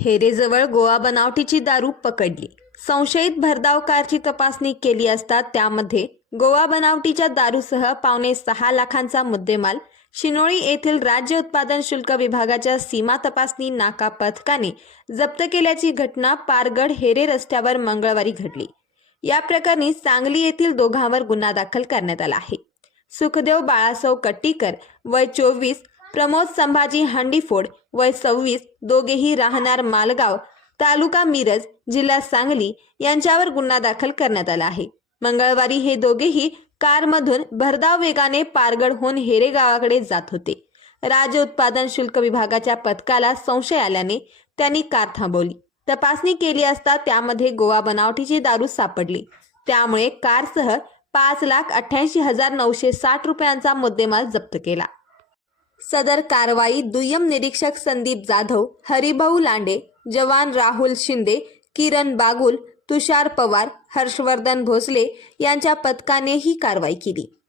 हेरेजवळ गोवा बनावटीची दारू पकडली। संशयित भरधाव कारची तपासणी केली असता त्यामध्ये गोवा बनावटीच्या दारूसह पावणे 6 लाखांचा मुद्देमाल शिनोळी येथील राज्य उत्पादन शुल्क विभागाच्या सीमा तपासणी नाका पथकाने जप्त केल्याची घटना पारगड हेरे रस्त्यावर मंगळवारी घडली। या प्रकरणी सांगली येथील दोघांवर गुन्हा दाखल करण्यात आला आहे। सुखदेव बाळासाव कट्टीकर वय 24, प्रमोद संभाजी हंडीफोड वय 26, दोघेही राहणार मालगाव, तालुका मिरज, जिल्हा सांगली यांच्यावर गुन्हा दाखल करण्यात आला आहे। मंगळवारी हे दोघेही कारमधून भरधाव वेगाने पारगडहून हेरे गावाकडे जात होते। राज्य उत्पादन शुल्क विभागाच्या पथकाला संशय आल्याने त्यांनी कार थांबवली। तपासणी केली असता त्यामध्ये गोवा बनावटीची दारू सापडली। त्यामुळे कारसह 5,88,960 रुपयांचा मुद्देमाल जप्त केला। सदर कारवाई दुय्यम निरीक्षक संदीप जाधव, हरिभाऊ लांडे, जवान राहुल शिंदे, किरण बागुल, तुषार पवार, हर्षवर्धन भोसले यांच्या पथकाने ही कारवाई केली।